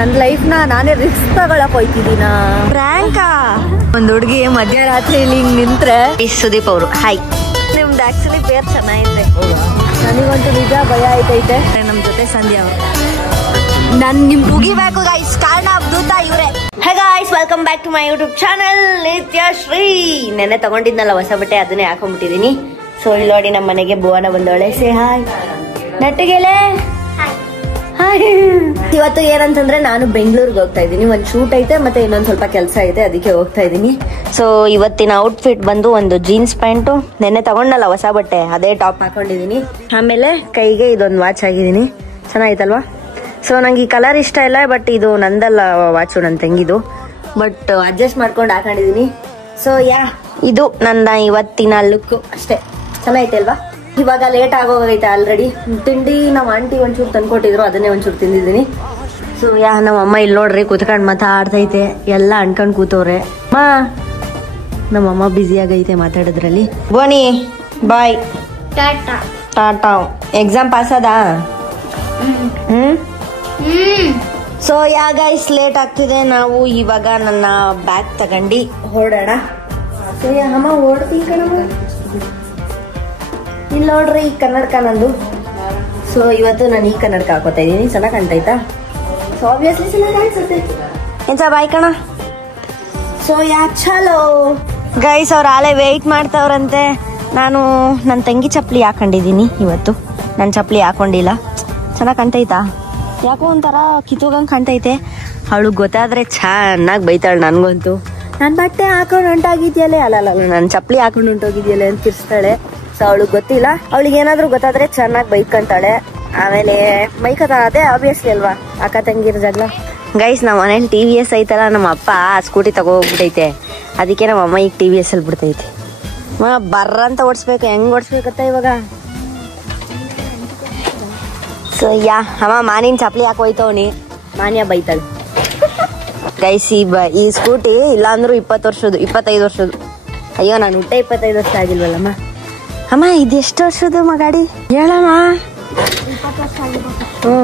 ನನ್ನ ಲೈಫ್ನ ನಾನೇ ರಿಸ್ಕ್ ತಗೊಳಕ್ ಹೋಯ್ತಿದ್ದೀನ. ಪ್ರ್ಯಾಂಕಾ? ಒಂದು ಹುಡುಗಿ ಮಧ್ಯರಾತ್ರಿ ಇಲ್ಲಿ ಹಿಂಗ್ ನಿಂತ್ರೆ ಸುದೀಪ್ ಅವರು ಹಾಯ್. ನಿಮ್ದು ಆಕ್ಚುಲಿ ಪೇರ್ ಚೆನ್ನಾಗಿದೆ. ನನಗಂತೂ ನಿಜ ಭಯ ಆಯ್ತೈತೆ. ನಮ್ ಜೊತೆ ಸಂಧ್ಯಾ ಅವರು. ನನ್ ನಿಮ್ ಮುಗಿಬೇಕು ಗೈಸ್, ಕಾರಣ ಅಬ್ದೂತ ಇವ್ರೆ. Hey guys, welcome back to my YouTube channel Nityashri. ನೆನ್ನೆ ತಗೊಂಡಿದ್ನಲ್ಲ ಹೊಸ ಬಟ್ಟೆ, ಅದನ್ನೇ ಹಾಕೊಂಡ್ಬಿಟ್ಟಿದೀನಿ. ಸೊ ಇಲ್ಲಿ ನೋಡಿ ನಮ್ಮ ಮನೆಗೆ ಭುವನ ಬಂದವಳೆ. Say hi ನಟ್ಟಿಗೆಲೆ. ಇವತ್ತು ಏನಂತಂದ್ರೆ ನಾನು ಬೆಂಗಳೂರಿಗೆ ಹೋಗ್ತಾ ಇದ್ದೀನಿ. ಒಂದ್ ಶೂಟ್ ಐತೆ, ಮತ್ತೆ ಇನ್ನೊಂದ್ ಸ್ವಲ್ಪ ಕೆಲಸ ಐತೆ, ಅದಕ್ಕೆ ಹೋಗ್ತಾ ಇದ್ದೀನಿ. ಸೊ ಇವತ್ತಿನ ಔಟ್ಫಿಟ್ ಬಂದು ಒಂದು ಜೀನ್ಸ್ ಪ್ಯಾಂಟು, ನೆನ್ನೆ ತಗೊಂಡಲ್ಲ ಹೊಸ ಬಟ್ಟೆ, ಅದೇ ಟಾಪ್ ಹಾಕೊಂಡಿದೀನಿ. ಆಮೇಲೆ ಕೈಗೆ ಇದೊಂದು ವಾಚ್ ಆಗಿದೀನಿ. ಚೆನ್ನಾಗಿತ್ತಲ್ವಾ? ಸೊ ನಂಗೆ ಈ ಕಲರ್ ಇಷ್ಟ ಇಲ್ಲ, ಬಟ್ ಇದು ನಂದಲ್ಲ ವಾಚು, ನನ್ನ ತಂಗಿದು. ಬಟ್ ಅಡ್ಜಸ್ಟ್ ಮಾಡ್ಕೊಂಡು ಹಾಕೊಂಡಿದೀನಿ. ಸೊ ಇದು ನನ್ನ ಇವತ್ತಿನ ಲುಕ್ ಅಷ್ಟೇ. ಚೆನ್ನಾಗೈತೆ ಅಲ್ವಾ? ಇವಾಗ ಲೇಟ್ ಆಗೋಗೈತೆ ಆಲ್ರೆಡಿ. ತಿಂಡಿ ನಮ್ಮ ಆಂಟಿ ಒಂಚೂರು ತಂದ್ಕೊಟ್ಟಿದ್ರು, ಅದನ್ನೇ ಒಂಚೂರು ತಿಂದಿದ್ದೀನಿ. ಸೊ ನಮ್ಮ ಅಮ್ಮ ಇಲ್ಲಿ ನೋಡ್ರಿ ಕೂತ್ಕೊಂಡು ಮಾತಾಡ್ತೈತೆ, ಎಲ್ಲ ಅನ್ಕೊಂಡ್ ಕೂತವ್ರೆ. ನಮ್ಮಮ್ಮ ಬ್ಯುಸಿ ಆಗೈತೆ ಮಾತಾಡೋದ್ರಲ್ಲಿ. ಬೋನಿ ಬಾಯ್, ಟಾಟಾ. ಎಕ್ಸಾಮ್ ಪಾಸ್ ಅದಾ? ಸೊ ಗೈಸ್ ಲೇಟ್ ಆಗ್ತಿದೆ. ನಾವು ಇವಾಗ ನನ್ನ ಬ್ಯಾಗ್ ತಗೊಂಡು ಹೊರಡೋಣ. ಸೊ ಅಮ್ಮ ಓಡ್ತೀನಿ ಕಣಮ್ಮ. ಇಲ್ಲಿ ನೋಡ್ರಿ ಈ ಕನ್ನಡಕ ನಂದು. ಸೊ ಇವತ್ತು ನಾನು ಈ ಕನ್ನಡಕ ಹಾಕೋತಾ ಇದೀನಿ. ಚೆನ್ನಾಗಿ ಕಾಣ್ತೈತಾ? ಸೊ ಆಬ್ವಿಯಸ್ಲಿ ಚೆನ್ನಾಗಿ ಕಾಣಿಸುತ್ತೆ. ಎಂತ ಬಾಯ್ ಕಣ. ಸೊ ಚಲೋ ಗೈಸ್, ಅವ್ರ ಆಲೆ ವೆಯ್ಟ್ ಮಾಡ್ತಾವ್ರಂತೆ. ನಾನು ನನ್ನ ತಂಗಿ ಚಪ್ಪಲಿ ಹಾಕೊಂಡಿದೀನಿ ಇವತ್ತು. ನನ್ನ ಚಪ್ಪಲಿ ಹಾಕೊಂಡಿಲ್ಲ. ಚೆನ್ನಾಗಿ ಕಾಣ್ತೈತಾ? ಯಾಕೋ ಒಂಥರ ಕಿತ್ತೋಗಂಗ್ ಕಾಣ್ತೈತೆ. ಅವಳು ಗೊತ್ತಾದ್ರೆ ಚೆನ್ನಾಗಿ ಬೈತಾಳೆ ನನ್ಗಂತೂ. ನನ್ನ ಬಟ್ಟೆ ಹಾಕೊಂಡು ಹೊಂಟೋಗಿದ್ಯಲ್ಲೇ, ಅಲ್ಲ ನನ್ನ ಚಪ್ಪಲಿ ಹಾಕೊಂಡು ಹೊಂಟೋಗಿದ್ಯಲ್ಲೇ ಅಂತ ತಿರ್ಸ್ತಾಳೆ. ಸೊ ಅವಳಿಗೆ ಗೊತ್ತಿಲ್ಲ. ಅವಳಿಗೆ ಏನಾದ್ರು ಗೊತ್ತಾದ್ರೆ ಚೆನ್ನಾಗಿ ಬೈಕಂತಾಳೆ. ಆಮೇಲೆ ಬೈಕದ ಅದೇ ಆಬ್ವಿಯಸ್ಲಿ ಅಲ್ವಾ, ಅಕ್ಕ ತಂಗಿರ ಜಗಳ. ಗೈಸ್, ನಮ್ಮ ಮನೇಲಿ TVS ಐತಲ್ಲ, ನಮ್ಮ ಅಪ್ಪ ಸ್ಕೂಟಿ ತಗೋಗ್ಬಿಟ್ಟೈತೆ. ಅದಕ್ಕೆ ನಮ್ಮ ಅಮ್ಮ ಈಗ TVS ಅಲ್ಲಿ ಬಿಡ್ತೈತೆ. ಬರ್ರಂತ ಓಡಿಸ್ಬೇಕು. ಹೆಂಗ್ ಓಡಿಸ್ಬೇಕತ್ತ ಇವಾಗ? ಸೊ ಅಮ್ಮ ಮಾನಿನ ಚಪ್ಪಲಿ ಹಾಕೋಯ್ತವನಿ. ಮಾನ್ಯ ಬೈತಾಳೆ. ಗೈಸ್, ಈ ಸ್ಕೂಟಿ ಇಲ್ಲ ಅಂದ್ರು 20 ವರ್ಷದ್ದು 25 ವರ್ಷದ್ದು. ಅಯ್ಯೋ, ನಾನು ಹುಟ್ಟೆ 25 ವರ್ಷ ಆಗಿಲ್ವಲ್ಲಮ್ಮ. ಅಮ್ಮ ಇದು ಎಷ್ಟು ವರ್ಷದ್ದು ಗಾಡಿ ಹೇಳಮ್ಮ? 20 ವರ್ಷ ಆಗಿರ್ಬೇಕು.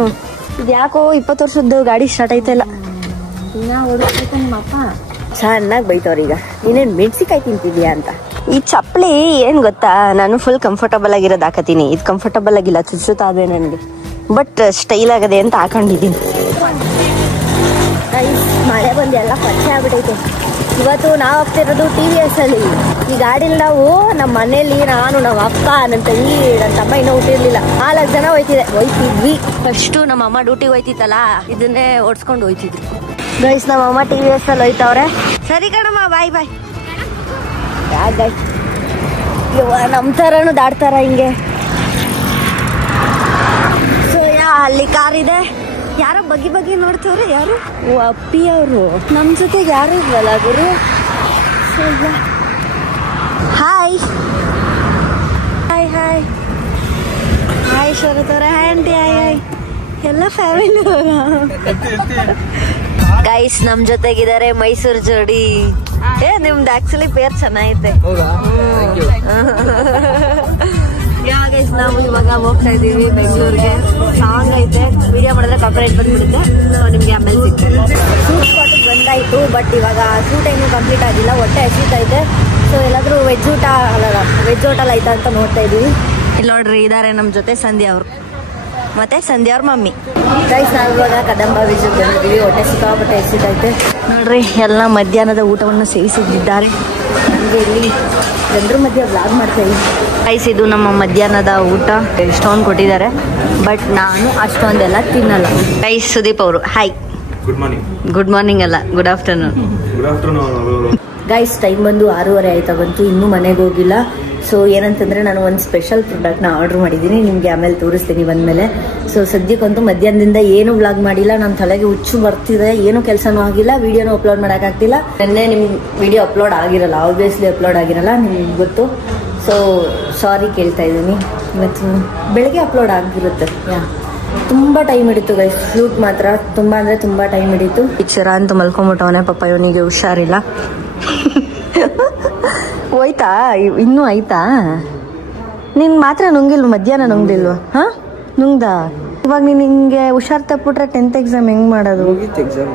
ಇದು ಯಾಕೋ 20 ವರ್ಷದ್ದು ಗಾಡಿ ಸ್ಟಾರ್ಟ್ ಐತಲ್ಲ. ನಿಮ್ಮಪ್ಪ ಚೆನ್ನಾಗಿ ಬೈತವ್ರೀಗ, ನೀನೇನ್ ಮೆಣಸಿಕಾಯಿ ತಿಂತಿದ್ಯಾ ಅಂತ. ಈ ಚಪ್ಪಲಿ ಏನ್ ಗೊತ್ತಾ, ನಾನು ಫುಲ್ ಕಂಫರ್ಟಬಲ್ ಆಗಿರೋದು ಹಾಕತೀನಿ. ಇದು ಕಂಫರ್ಟಬಲ್ ಆಗಿಲ್ಲ, ಚುಚ್ಚುತ್ತಾದೆ ನನಗೆ. ಬಟ್ ಸ್ಟೈಲ್ ಆಗದೆ ಅಂತ ಹಾಕೊಂಡಿದ್ದೀನಿ. ಮಳೆ ಬಂದು ಎಲ್ಲ ಪರಿಚಯ ಆಗ್ಬಿಟ್ಟೈತೆ. ಇವತ್ತು ನಾವು ಹೋಗ್ತಿರೋದು TVS ಅಲ್ಲಿ. ಈ ಗಾಡಿಲಿ ನಾವು ನಮ್ಮ ಮನೇಲಿ ನಾನು, ನಮ್ಮ ಅಪ್ಪ, ನನ್ನ ತಂಗಿ, ನನ್ನ ತಮ್ಮ ಇನ್ನೂ ಹುಟ್ಟಿರ್ಲಿಲ್ಲ. 4 ಜನ ಹೋಯ್ತಿದ್ವಿ. ಫಸ್ಟು ನಮ್ಮ ಅಮ್ಮ ಡ್ಯೂಟಿಗೆ ಹೋಯ್ತಿತ್ತಲ್ಲ, ಇದನ್ನೇ ಓಡಿಸ್ಕೊಂಡು ಹೋಯ್ತಿದ್ವಿ. ಗೈಸ್, ನಮ್ಮ ಅಮ್ಮ TVS ಅಲ್ಲಿ ಹೋಯ್ತವ್ರೆ. ಸರಿ ಕಣಮ್ಮ, ಬಾಯ್ ಬಾಯ್. ನಮ್ಮ ಥರನು ದಾಡ್ತಾರ ಹಿಂಗೆ. ಸೊ ಅಲ್ಲಿ ಕಾರ್ ಇದೆ. ಯಾರೋ ಬಗ್ಗಿ ನೋಡ್ತವ್ರೆ. ಯಾರು? ಅಪ್ಪಿ ಅವರು. ನಮ್ಮ ಜೊತೆಗೆ ಯಾರು ಇಲ್ವಲ್ಲ ಗುರು. ಹಾಯ್ ಹಾಯ್ ಹಾಯ್ ಹಾಯ್ ಶರತ್ತವ್ರೆ. Hi aunty. ಹಾಯ್ ಎಲ್ಲ ಫ್ಯಾಮಿಲಿ. ಗೈಸ್, ನಮ್ ಜೊತೆಗಿದ್ದಾರೆ ಮೈಸೂರು ಜೋಡಿ. ನಿಮ್ದು ಆಕ್ಚುಲಿ ಪೇರ್ ಚೆನ್ನಾಗೈತೆ. ಗೈಸ್, ನಾವು ಇವಾಗ ಹೋಗ್ತಾ ಇದೀವಿ ಬೆಂಗಳೂರಿಗೆ. ಸಾಂಗ್ ಐತೆ, ವಿಡಿಯೋ ಮಾಡಿದ್ರೆ ಕಾಪರೇಟ್ ಬಂದ್ಬಿಡುತ್ತೆ. ಸೊ ನಿಮ್ಗೆ ಆಮೇಲೆ ಸಿಗ್ತದೆ. ಶೂಟ್ ಸ್ಪಾಟಿಗೆ ಬಂದಾಯ್ತು, ಬಟ್ ಇವಾಗ ಶೂಟ್ ಏನು ಕಂಪ್ಲೀಟ್ ಆಗಿಲ್ಲ. ಹೊಟ್ಟೆ ಹಸಿತೈತೆ. ಸೊ ಎಲ್ಲಾದ್ರೂ ವೆಜ್ ಹೋಟೆಲ್ ಐತಾ ಅಂತ ನೋಡ್ತಾ ಇದೀವಿ. ಇಲ್ಲಿ ನೋಡ್ರಿ ಇದಾರೆ ನಮ್ಮ ಜೊತೆ ಸಂಧ್ಯಾ ಅವರು, ಮತ್ತೆ ಸಂಧ್ಯಾ ಅವ್ರ ಮಮ್ಮಿ. ಗೈಸ್, ನಾವು ಇವಾಗ ಕದಂಬ ವೆಜ್ ಬಂದಿದ್ದೀವಿ. ಹೊಟ್ಟೆ ಸಿಕ್ಕಾಪಟ್ಟೆ ಹಸಿತೈತೆ. ನೋಡ್ರಿ ಎಲ್ಲ ಮಧ್ಯಾಹ್ನದ ಊಟವನ್ನು ಸೇವಿಸಿದ್ದಾರೆ. ನಮಗೆ ಇಲ್ಲಿ ಜನರ ಮಧ್ಯೆ ವ್ಲಾಗ್ ಮಾಡ್ತಾ ಇದ್ದೀವಿ. ಗೈಸ್, ಇದು ನಮ್ಮ ಮಧ್ಯಾಹ್ನದ ಊಟ. ಇಷ್ಟೊಂದು ಕೊಟ್ಟಿದ್ದಾರೆ, ಬಟ್ ನಾನು ಅಷ್ಟೊಂದೆಲ್ಲ ತಿನ್ನಲ್ಲ. ಗೈಸ್, ಸುದೀಪ್ ಅವರು ಹಾಯ್. ಗುಡ್ ಮಾರ್ನಿಂಗ್ ಅಲ್ಲ, ಗುಡ್ ಆಫ್ಟರ್ನೂನ್. ಗೈಸ್, ಟೈಮ್ ಬಂದು 6:30 ಆಯ್ತಾ ಬಂತು. ಇನ್ನೂ ಮನೆಗೆ ಹೋಗಿಲ್ಲ. ಸೊ ಏನಂತಂದ್ರೆ ನಾನು ಒಂದು ಸ್ಪೆಷಲ್ ಪ್ರಾಡಕ್ಟ್ನ ಆರ್ಡರ್ ಮಾಡಿದ್ದೀನಿ. ನಿಮಗೆ ಆಮೇಲೆ ತೋರಿಸ್ತೀನಿ ಬಂದಮೇಲೆ. ಸೊ ಸದ್ಯಕ್ಕಂತೂ ಮಧ್ಯಾಹ್ನದಿಂದ ಏನು ವ್ಲಾಗ್ ಮಾಡಿಲ್ಲ. ನನ್ನ ತಲೆಗೆ ಹುಚ್ಚು ಬರ್ತಿದೆ, ಏನು ಕೆಲಸನೂ ಆಗಿಲ್ಲ, ವಿಡಿಯೋನೂ ಅಪ್ಲೋಡ್ ಮಾಡೋಕ್ಕಾಗ್ತಿಲ್ಲ. ನೆನ್ನೆ ನಿಮ್ಗೆ ವಿಡಿಯೋ ಅಪ್ಲೋಡ್ ಆಗಿರಲ್ಲ, ಆಬ್ವಿಯಸ್ಲಿ ಅಪ್ಲೋಡ್ ಆಗಿರಲ್ಲ, ನಿಮ್ಗೆ ಗೊತ್ತು. ಸೊ ಸಾರಿ ಕೇಳ್ತಾ ಇದ್ದೀನಿ. ಇವತ್ತು ಬೆಳಗ್ಗೆ ಅಪ್ಲೋಡ್ ಆಗಿರುತ್ತೆ. ತುಂಬ ಟೈಮ್ ಹಿಡಿತು ಗೈಸ್. ಶೂಟ್ ಮಾತ್ರ ತುಂಬ ಅಂದರೆ ತುಂಬ ಟೈಮ್ ಹಿಡಿತು. ಪಿಕ್ಚರ ಅಂತ ಮಲ್ಕೊಂಬಿಟ್ಟವನೇ ಪಾಪ, ಇವನಿಗೆ ಹುಷಾರಿಲ್ಲ. ಹೋಯ್ತಾ? ಇನ್ನೂ ಆಯ್ತಾ? ನಿನ್ ಮಾತ್ರ ನುಂಗಿಲ್ವ? ಮಧ್ಯಾಹ್ನ ನುಂಗ್ದಿಲ್ವ? ನುಂಗ್ದ? ಇವಾಗ ನೀನು ಹಿಂಗೆ ಹುಷಾರ್ ತಪ್ಪಿಟ್ರೆ 10th ಎಕ್ಸಾಮ್ ಹೆಂಗ್ ಮಾಡೋದು? ಮುಗೀತು ಎಕ್ಸಾಮ್,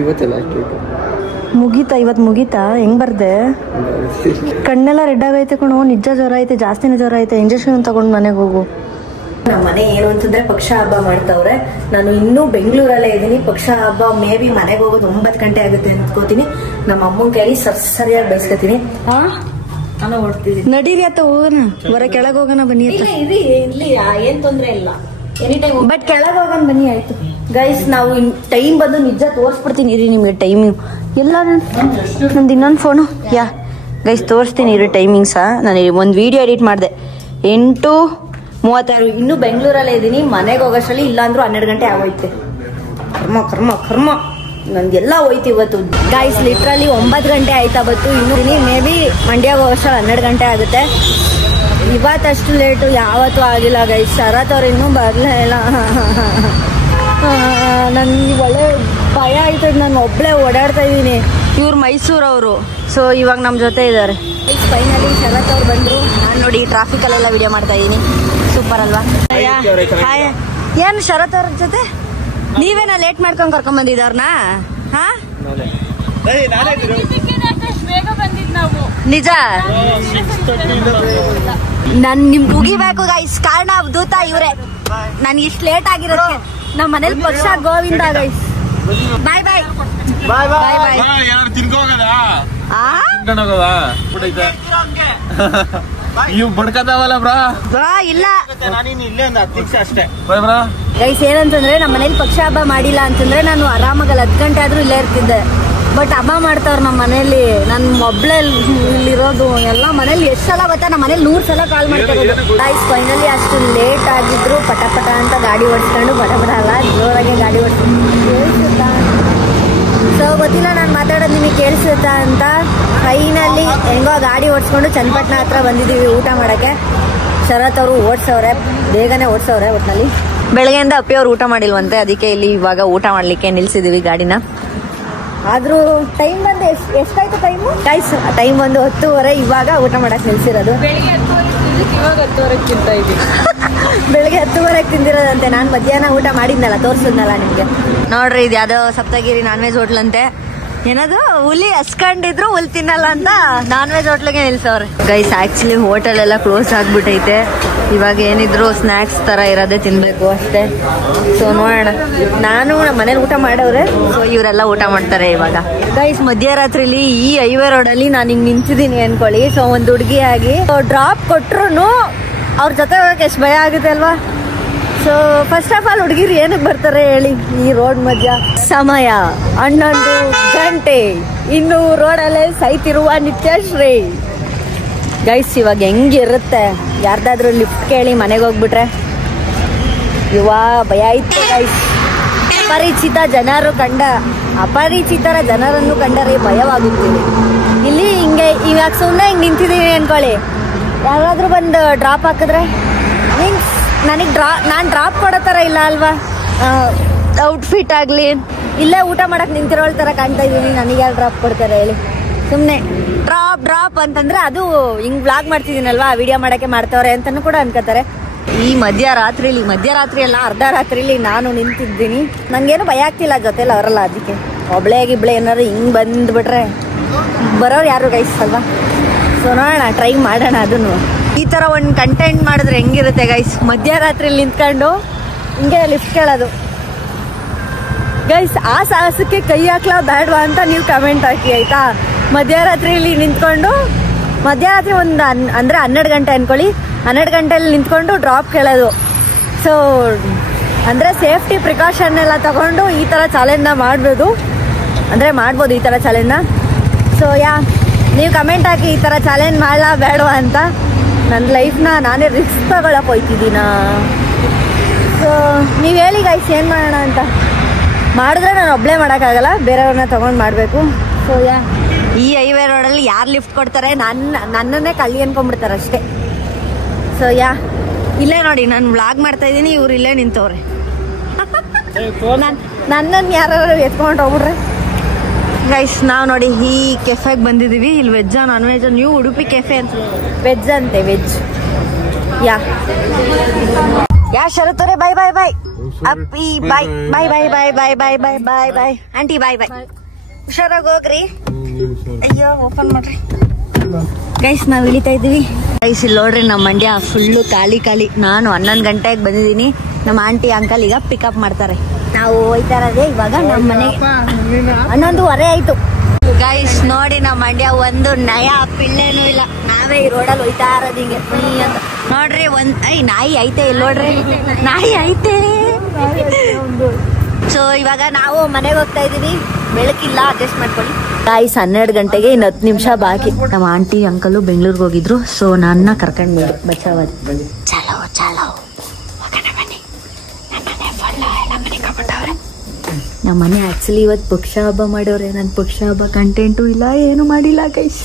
ಇವತ್ತೇ ಲಾಸ್ಟ್ ವೀಕ್. ಮುಗೀತಾ? ಇವತ್ತು ಮುಗೀತಾ? ಹೆಂಗ್ ಬರ್ದೆ? ಕಣ್ಣೆಲ್ಲ ರೆಡ್ ಆಗೈತೆ ಕಣೋ, ನಿಜ ಜ್ವರ ಐತೆ, ಜಾಸ್ತಿನೇ ಜ್ವರ ಐತೆ. ಇಂಜೆಕ್ಷನ್ ತಗೊಂಡು ಮನೆಗೆ ಹೋಗು. ನಮ್ಮ ಮನೆ ಏನು ಅಂತಂದ್ರೆ ಪಕ್ಷ ಹಬ್ಬ ಮಾಡ್ತಾವ್ರೆ. ನಾನು ಇನ್ನೂ ಬೆಂಗಳೂರಲ್ಲೇ ಇದ್ದೀನಿ. ಪಕ್ಷ ಹಬ್ಬ ಮೇ ಬಿ ಮನೆಗೆ ಹೋಗೋದು 9 ಗಂಟೆ ಆಗುತ್ತೆ ಅಂದ್ಕೋತೀನಿ. ನಮ್ಮ ಅಮ್ಮನ ಕೈಲಿ ಸರಿಯಾಗಿ ಬಯಸ್ಕೊತೀನಿ. ನಡೀರಿ ಅತ್ತ ಹೋಗೋಣ, ಹೊರ ಕೆಳಗೆ ಹೋಗೋಣ ಬನ್ನಿ. ಇಲ್ಲಿ ಏನ್ ತೊಂದ್ರೆ ಇಲ್ಲ, ಎನಿ ಟೈಮ್. ಬಟ್ ಕೆಳಗೆ ಹೋಗೋಣ ಬನ್ನಿ. ಆಯ್ತು ಗೈಸ್, ನಾವು ಟೈಮ್ ಬಂದು ನಿಜ ತೋರಿಸ್ಬಿಡ್ತೀನಿ ಇರಿ ನಿಮ್ಗೆ ಟೈಮಿಂಗ್ ಎಲ್ಲ. ನಂದು ಇನ್ನೊಂದು ಫೋನು ಗೈಸ್ ತೋರಿಸ್ತೀನಿ ಇರಿ ಟೈಮಿಂಗ್ಸ. ನಾನು ಒಂದು ವಿಡಿಯೋ ಎಡಿಟ್ ಮಾಡಿದೆ 8:36. ಇನ್ನೂ ಬೆಂಗಳೂರಲ್ಲೇ ಇದ್ದೀನಿ. ಮನೆಗೆ ಹೋಗೋಷ್ಟರಲ್ಲಿ ಇಲ್ಲಾಂದ್ರೂ 12 ಗಂಟೆ ಆಗೋಯ್ತೆ. ಕರ್ಮ ಕರ್ಮ ಕರ್ಮ, ನನ್ಗೆಲ್ಲ ಹೋಯ್ತು ಇವತ್ತು ಗೈಸ್. ಲಿಟ್ರಲಿ 9 ಗಂಟೆ ಆಯ್ತಾ ಬತ್ತು. ಇನ್ನೂ ಮೇ ಬಿ ಮಂಡ್ಯ ಹೋಗೋಷ್ಟರಲ್ಲಿ 12 ಗಂಟೆ ಆಗುತ್ತೆ. ಇವತ್ತಷ್ಟು ಲೇಟು ಯಾವತ್ತೂ ಆಗಿಲ್ಲ ಗೈಸ್. ಶರತ್ ಅವ್ರು ಇನ್ನೂ ಬರಲೇ ಇಲ್ಲ. ನನ್ಗೆ ಒಳ್ಳೆ ಭಯ ಆಯ್ತದ. ನಾನು ಒಬ್ಳೆ ಓಡಾಡ್ತಾ ಇದ್ದೀನಿ. ಇವ್ರು ಮೈಸೂರವರು, ಸೊ ಇವಾಗ ನಮ್ಮ ಜೊತೆ ಇದ್ದಾರೆ. ಫೈನಲಿ ಶರತ್ ಅವ್ರು ಬಂದ್ರು. ನಾನು ನೋಡಿ ಟ್ರಾಫಿಕಲ್ಲೆಲ್ಲ ವಿಡಿಯೋ ಮಾಡ್ತಾ ಇದ್ದೀನಿ. ಸೂಪರ್ ಅಲ್ವಾ? ಏನು ಶರತ್ ಅವ್ರ ಜೊತೆ ನೀವೇನ ಲೇಟ್ ಮಾಡ್ಕೊಂಡು ಕರ್ಕೊಂಡ್ ಬಂದಿದ್ದವ್ರನ್ನ? ನಿಜ ನನ್ ನಿಮ್ ಮುಗಿಬೇಕು ಗೈಸ್. ಕಾರಣ ದೂತ ಇವ್ರೆ. ನನ್ಗೆ ಇಷ್ಟು ಲೇಟ್ ಆಗಿರೋದು ನಮ್ಮ ಮನೇಲಿ ಪಕ್ಷ ಗೋವಿಂದ ಗೈಸ್. ಬಾಯ್ ಬಾಯ್ ಬಾಯ್ ಬಾಯ್ ಬಾಯ್. ನೀವು ಬಡ್ಕತಾವಲ್ಲ ಬ್ರಾ? ಇಲ್ಲ ಇಲ್ಲೇ ಒಂದು 10 ನಿಮಿಷ ಅಷ್ಟೇ ಗೈಸ್. ಏನಂತಂದ್ರೆ ನಮ್ಮ ಮನೇಲಿ ಪಕ್ಷ ಹಬ್ಬ ಮಾಡಿಲ್ಲ ಅಂತಂದ್ರೆ ನಾನು ಆರಾಮಾಗಲ್ಲ 10 ಗಂಟೆ ಆದ್ರೂ ಇಲ್ಲೇ ಇರ್ತಿದ್ದೆ. ಬಟ್ ಹಬ್ಬ ಮಾಡ್ತಾವ್ರ ನಮ್ಮ ಮನೇಲಿ. ನನ್ ಮೊಬ್ಲೆ ಇಲ್ಲಿರೋದು ಎಲ್ಲ ಮನೇಲಿ ಎಷ್ಟು ಸಲ ಗೊತ್ತಾ? ನಮ್ಮ ಮನೇಲಿ 100 ಸಲ ಕಾಲ್ ಮಾಡ್ತಾರೆ ಗೈಸ್. ಫೈನಲಿ ಅಷ್ಟು ಲೇಟ್ ಆಗಿದ್ರು ಪಟ ಪಟ ಅಂತ ಗಾಡಿ ಓಡಿಸ್ಕೊಂಡು, ಪಟ ಪಟ ಅಲ್ಲ ಜೋರಾಗೆ ಗಾಡಿ ಓಡಿಸ್ಕೊಂಡು ಕೇಳಿಸುತ್ತಾ. ಸೊ ಗೊತ್ತಿಲ್ಲ ನಾನು ಮಾತಾಡೋದು ನಿಮಗೆ ಕೇಳಿಸುತ್ತಾ ಅಂತ. ಫೈನಲಿ ಹೆಂಗೋ ಗಾಡಿ ಓಡಿಸ್ಕೊಂಡು ಚನ್ನಪಟ್ಟಣ ಹತ್ರ ಬಂದಿದ್ದೀವಿ ಊಟ ಮಾಡೋಕ್ಕೆ. ಶರತ್ ಅವರು ಓಡಿಸವ್ರೆ, ಬೇಗನೆ ಓಡಿಸವ್ರೆ. ಒಟ್ಟಿನಲ್ಲಿ ಬೆಳಗ್ಗೆಯಿಂದ ಅಪ್ಪಿ ಅವ್ರು ಊಟ ಮಾಡಿಲ್ವಂತೆ, ಅದಕ್ಕೆ ಇಲ್ಲಿ ಇವಾಗ ಊಟ ಮಾಡ್ಲಿಕ್ಕೆ ನಿಲ್ಸಿದೀವಿ ಗಾಡಿನ. ಆದ್ರೂ ಟೈಮ್ ಬಂದು ಎಷ್ಟಾಯ್ತು ಟೈಮು ಗೈಸ್? ಟೈಮ್ ಒಂದು 10:30. ಇವಾಗ ಊಟ ಮಾಡಕ್ ನಿಲ್ಸಿರೋದು. ಬೆಳಿಗ್ಗೆ 10:30 ತಿಂದಿರೋದಂತೆ. ನಾನು ಮಧ್ಯಾಹ್ನ ಊಟ ಮಾಡಿದ್ನಲ್ಲ, ತೋರ್ಸಿದ್ನಲ್ಲ ನಿಮ್ಗೆ. ನೋಡ್ರಿ ಇದು ಯಾವ್ದೋ ಸಪ್ತಗಿರಿ ನಾನ್ ವೆಜ್ ಹೋಟ್ಲ್ ಅಂತೆ. ಏನದು ಹುಲಿ ಹಸ್ಕೊಂಡಿದ್ರು ಹುಲ್ ತಿನ್ನಲ್ಲ ಅಂತ ನಾನ್ ವೆಜ್ ಹೋಟ್ಲಿಗೆ ನಿಲ್ಸವ್ರೆ ಗೈಸ್. ಆಕ್ಚುಲಿ ಹೋಟೆಲ್ ಎಲ್ಲ ಕ್ಲೋಸ್ ಆಗ್ಬಿಟ್ಟೈತೆ. ಇವಾಗ ಏನಿದ್ರು ಸ್ನಾಕ್ಸ್ ತರ ಇರೋದೇ ತಿನ್ಬೇಕು ಅಷ್ಟೇ. ಸೊ ನೋಡೋಣ. ನಾನು ನಮ್ಮ ಮನೇಲಿ ಊಟ ಮಾಡವ್ರೆ, ಸೊ ಇವರೆಲ್ಲ ಊಟ ಮಾಡ್ತಾರೆ ಇವಾಗ ಗೈಸ್. ಮಧ್ಯರಾತ್ರಿಲಿ ಈ ಹೈವೇ ರೋಡಲ್ಲಿ ನಾನು ಹಿಂಗ್ ನಿಂತಿದ್ದೀನಿ ಅನ್ಕೊಳ್ಳಿ. ಸೊ ಒಂದು ಹುಡುಗಿಯಾಗಿ ಡ್ರಾಪ್ ಕೊಟ್ರು ಅವ್ರ ಜೊತೆ ಹೋಗಕ್ಕೆ ಎಷ್ಟು ಭಯ ಆಗುತ್ತೆ ಅಲ್ವಾ? ಸೊ ಫಸ್ಟ್ ಆಫ್ ಆಲ್ ಹುಡುಗಿರು ಏನಕ್ಕೆ ಬರ್ತಾರೆ ಹೇಳಿ ಈ ರೋಡ್ ಮಧ್ಯ? ಸಮಯ 11 ಗಂಟೆ. ಇನ್ನು ರೋಡಲ್ಲೇ ಸೈತಿರುವ ನಿತ್ಯಶ್ರೀ ಗೈಸ್. ಇವಾಗ ಹೆಂಗಿರುತ್ತೆ? ಯಾರ್ದಾದ್ರೂ ಲಿಫ್ಟ್ ಕೇಳಿ ಮನೆಗೆ ಹೋಗ್ಬಿಟ್ರೆ ಭಯ ಇತ್ತು ಗೈಸ್. ಅಪರಿಚಿತ ಜನರು ಅಪರಿಚಿತರ ಜನರನ್ನು ಕಂಡರೆ ಭಯವಾಗುತ್ತೀವಿ. ಇಲ್ಲಿ ಹಿಂಗೆ ಇವಾಗ ಸುಮ್ಮನೆ ಹಿಂಗೆ ನಿಂತಿದ್ದೀವಿ ಅನ್ಕೊಳ್ಳಿ, ಯಾರಾದ್ರೂ ಬಂದು ಡ್ರಾಪ್ ಹಾಕಿದ್ರೆ ಮೀನ್ಸ್ ನನಗೆ ನಾನು ಡ್ರಾಪ್ ಕೊಡೋ ಥರ ಇಲ್ಲ ಅಲ್ವಾ? ಔಟ್ಫಿಟ್ ಆಗಲಿ, ಇಲ್ಲೇ ಊಟ ಮಾಡಕ್ಕೆ ನಿಂತಿರೋಳ ಥರ ಕಾಣ್ತಾ ಇದ್ದೀನಿ. ನನಗೆ ಯಾರು ಡ್ರಾಪ್ ಕೊಡ್ತಾರೆ ಹೇಳಿ? ಸುಮ್ಮನೆ ಡ್ರಾಪ್ ಅಂತಂದ್ರೆ ಅದು ಹಿಂಗ್ ವ್ಲಾಗ್ ಮಾಡ್ತಿದ್ದೀನಲ್ವಾ, ವಿಡಿಯೋ ಮಾಡಕ್ಕೆ ಮಾಡ್ತಾವ್ರೆ ಅಂತಾನು ಕೂಡ ಅನ್ಕೋತಾರೆ. ಈ ಮಧ್ಯರಾತ್ರಿ ಎಲ್ಲ ಅರ್ಧ ರಾತ್ರಿಲಿ ನಾನು ನಿಂತಿದ್ದೀನಿ. ನಂಗೇನು ಭಯ ಆಗ್ತಿಲ್ಲ, ಜೊತೆಲಿ ಅವರಲ್ಲ. ಅದಕ್ಕೆ ಒಬ್ಳೆ ಏನಾದ್ರು ಹಿಂಗ್ ಬಂದ್ಬಿಟ್ರೆ ಬರೋರು ಯಾರು ಗೈಸ್ ಅಲ್ವಾ? ಸೊ ನೋಡೋಣ, ಟ್ರೈ ಮಾಡೋಣ. ಅದನ್ನು ಈ ತರ ಒಂದು ಕಂಟೆಂಟ್ ಮಾಡಿದ್ರೆ ಹೆಂಗಿರುತ್ತೆ ಗೈಸ್? ಮಧ್ಯರಾತ್ರಿಲಿ ನಿಂತ್ಕೊಂಡು ಹಿಂಗೆ ಲಿಫ್ಟ್ ಕೇಳೋದು ಗೈಸ್. ಆ ಸಾಹಸಕ್ಕೆ ಕೈ ಹಾಕ್ಲಾ ಬೇಡವಾ ಅಂತ ನೀವು ಕಮೆಂಟ್ ಹಾಕಿ ಆಯ್ತಾ? ಮಧ್ಯರಾತ್ರಿಲಿ ನಿಂತ್ಕೊಂಡು, ಮಧ್ಯರಾತ್ರಿ ಒಂದು ಅಂದ್ರೆ 12 ಗಂಟೆ ಅನ್ಕೊಳ್ಳಿ, 12 ಗಂಟೆಯಲ್ಲಿ ನಿಂತ್ಕೊಂಡು ಡ್ರಾಪ್ ಕೇಳೋದು. ಸೊ ಅಂದ್ರೆ ಸೇಫ್ಟಿ ಪ್ರಿಕಾಷನ್ ಎಲ್ಲ ತಗೊಂಡು ಈ ತರ ಚಾಲೆಂಜ್ನ ಮಾಡ್ಬೋದು ಈ ತರ ಚಾಲೆಂಜ್ನ. ಸೊ ನೀವು ಕಮೆಂಟ್ ಹಾಕಿ ಈ ತರ ಚಾಲೆಂಜ್ ಮಾಡಲಾ ಬೇಡವಾ ಅಂತ. ನನ್ನ ಲೈಫ್ನ ನಾನೇ ರಿಸ್ಕ್ ತಗೊಳಕ್ ಹೋಯ್ತಿದ್ದೀನ. ಸೊ ನೀವು ಹೇಳಿ ಗೈಸ್, ಏನು ಮಾಡೋಣ ಅಂತ. ಮಾಡಿದ್ರೆ ನಾನು ಒಬ್ಬಳೇ ಮಾಡೋಕ್ಕಾಗಲ್ಲ, ಬೇರೆಯವ್ರನ್ನ ತೊಗೊಂಡು ಮಾಡಬೇಕು. ಸೊ ಈ ಹೈವೇ ರೋಡಲ್ಲಿ ಯಾರು ಲಿಫ್ಟ್ ಕೊಡ್ತಾರೆ? ನನ್ನನ್ನೇ ಕಳ್ಳಿ ಅನ್ಕೊಂಡ್ಬಿಡ್ತಾರೆ ಅಷ್ಟೇ. ಸೊ ಇಲ್ಲೇ ನೋಡಿ, ನಾನು ವ್ಲಾಗ್ ಮಾಡ್ತಾ ಇದ್ದೀನಿ, ಇವ್ರು ಇಲ್ಲೇ ನಿಂತವ್ರೆ. ನನ್ನನ್ನು ಯಾರು ಎತ್ಕೊಂಡು ಹೋಗ್ಬಿಡ್ರೆ ಗೈಸ್. ನಾವು ನೋಡಿ ಈ ಕೆಫೆಗೆ ಬಂದಿದ್ದೀವಿ. ಇಲ್ಲಿ ವೆಜ್ಜಾ non veg? New Udupi cafe ಅಂತ. ವೆಜ್ ಅಂತೆ, ವೆಜ್. ಶರತ್ತವ್ರೆ ಬಾಯ್ ಬಾಯ್ ಬಾಯ್. ಅಪ್ಪಿ bye bye bye bye bye bye bye bye bye aunty ಬಾಯ್ ಬಾಯ್ ಹುಷಾರಾಗಿ ಹೋಗ್ರಿ ಅಯ್ಯೋ ಓಪನ್ ಮಾಡ್ರಿ ಗೈಸ್ ನಾವ್ ಇಳಿತಾ ಇದೀವಿ ಗೈಸ್ ಇಲ್ಲಿ ನೋಡ್ರಿ ನಮ್ಮ ಮಂಡ್ಯ ಫುಲ್ಲು ಖಾಲಿ ಖಾಲಿ ನಾನು 11 ಗಂಟೆಗೆ ಬಂದಿದ್ದೀನಿ ನಮ್ಮ ಆಂಟಿ ಅಂಕಲ್ ಈಗ ಪಿಕಪ್ ಮಾಡ್ತಾರೆ ನಾವು ಹೋಯ್ತಾ ಇರೋದೇ ಇವಾಗ ನಮ್ಮ ಮನೆಗೆ 11:15 ಆಯ್ತು ಗೈಸ್ ನೋಡಿ ನಮ್ಮ ಮಂಡ್ಯ ಒಂದು ನಯ ಪಿಳ್ಳೆನೂ ಇಲ್ಲ ನಾವೇ ಈ ರೋಡಲ್ಲಿ ಹೋಯ್ತಾ ಇರೋದು ಹಿಂಗೆ ಅಂತ ನೋಡ್ರಿ ನಾಯಿ ಐತೆ ಇಲ್ಲಿ ನೋಡ್ರಿ ನಾಯಿ ಐತೆ ಸೊ ಇವಾಗ ನಾವು ಮನೆಗೆ ಹೋಗ್ತಾ ಇದೀವಿ ಬೆಳಕಿಲ್ಲ ಅಡ್ಜಸ್ಟ್ ಮಾಡ್ಕೊಳ್ಳಿ ಗೈಸ್ 12 ಗಂಟೆಗೆ ಇನ್ನು 10 ನಿಮಿಷ ಬಾಕಿ ನಮ್ಮ ಆಂಟಿ ಅಂಕಲು ಬೆಂಗಳೂರಿಗೆ ಹೋಗಿದ್ರು ಸೊ ನನ್ನ ಕರ್ಕೊಂಡ್ ಬಿಡಿ ಬಚಾವದ್ ಚಲೋ ಚಲೋ ನಮ್ಮ ಮನೆ ಆಕ್ಚುಲಿ ಇವತ್ತು ಪಕ್ಷ ಹಬ್ಬ ಮಾಡೋರೆ ನನ್ ಪಕ್ಷ ಹಬ್ಬ ಕಂಟೆಂಟು ಇಲ್ಲ ಏನು ಮಾಡಿಲ್ಲ ಗೈಸ್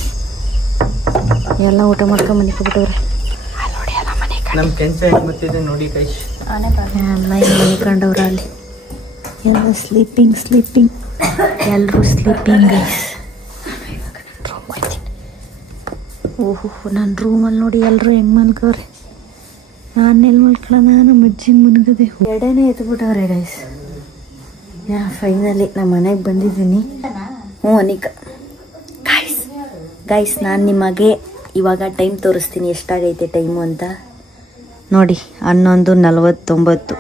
ಎಲ್ಲ ಊಟ ಮಾಡ್ಕೊಂಡ್ ಮನಿಕೊಂಡ್ಬಿಟ್ಟವ್ರೆ ನೋಡಿ ಎಲ್ಲ ಮನೆ ನಮ್ ಕೆಂಚ ಗೊತ್ತಿದೆ ನೋಡಿ ಗೈಸ್ ಎಲ್ಲ ಮನೆ ಕಂಡವ್ರ ಅಲ್ಲಿ ಎಲ್ಲ ಸ್ಲೀಪಿಂಗ್ ಎಲ್ಲರೂ ಸ್ಲೀಪಿಂಗ್ ಗೈಸ್ ಓಹೋ ನನ್ನ ರೂಮಲ್ಲಿ ನೋಡಿ ಎಲ್ಲರೂ ಹೆಂಗ್ ಮಲ್ಕವ್ರೆ ನಾನೆಲ್ಲಿ ಮಲ್ಕೊಳ್ಳೋಣ ನಮ್ಮ ಅಜ್ಜಿನ ಮನ್ಗದೆ ಎಡೆನೇ ಎತ್ಬಿಟ್ಟವ್ರೆ ಗೈಸ್ ಫೈನಲಿ ನಮ್ಮ ಮನೆಗೆ ಬಂದಿದ್ದೀನಿ ಅನಿಕಾ ಗೈಸ್ ನಾನು ನಿಮಗೆ ಇವಾಗ ಟೈಮ್ ತೋರಿಸ್ತೀನಿ ಎಷ್ಟಾಗೈತೆ ಟೈಮು ಅಂತ ನೋಡಿ 11:49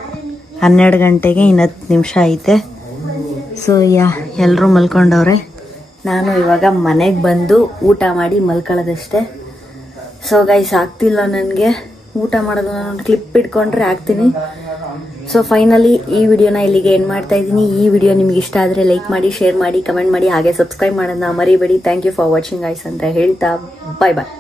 12 ಗಂಟೆಗೆ ಇನ್ನು 10 ನಿಮಿಷ ಐತೆ ಸೊ ಎಲ್ಲರೂ ಮಲ್ಕೊಂಡವ್ರೆ ನಾನು ಇವಾಗ ಮನೆಗೆ ಬಂದು ಊಟ ಮಾಡಿ ಮಲ್ಕೊಳ್ಳೋದಷ್ಟೇ ಸೊ ಗೈಸ್ ಆಗ್ತಿಲ್ಲ ನನಗೆ ಊಟ ಮಾಡೋದು ನಾನು ಕ್ಲಿಪ್ ಇಟ್ಕೊಂಡ್ರೆ ಆಗ್ತೀನಿ ಸೊ ಫೈನಲಿ ಈ ವಿಡಿಯೋನ ಇಲ್ಲಿಗೆ ಎಂಡ್ ಮಾಡ್ತಾ ಇದ್ದೀನಿ ಈ ವಿಡಿಯೋ ನಿಮ್ಗೆ ಇಷ್ಟ ಆದರೆ ಲೈಕ್ ಮಾಡಿ ಶೇರ್ ಮಾಡಿ ಕಮೆಂಟ್ ಮಾಡಿ ಹಾಗೆ ಸಬ್ಸ್ಕ್ರೈಬ್ ಮಾಡೋದನ್ನ ಮರಿಬೇಡಿ thank you for watching guys ಅಂತ ಹೇಳ್ತಾ ಬಾಯ್ ಬಾಯ್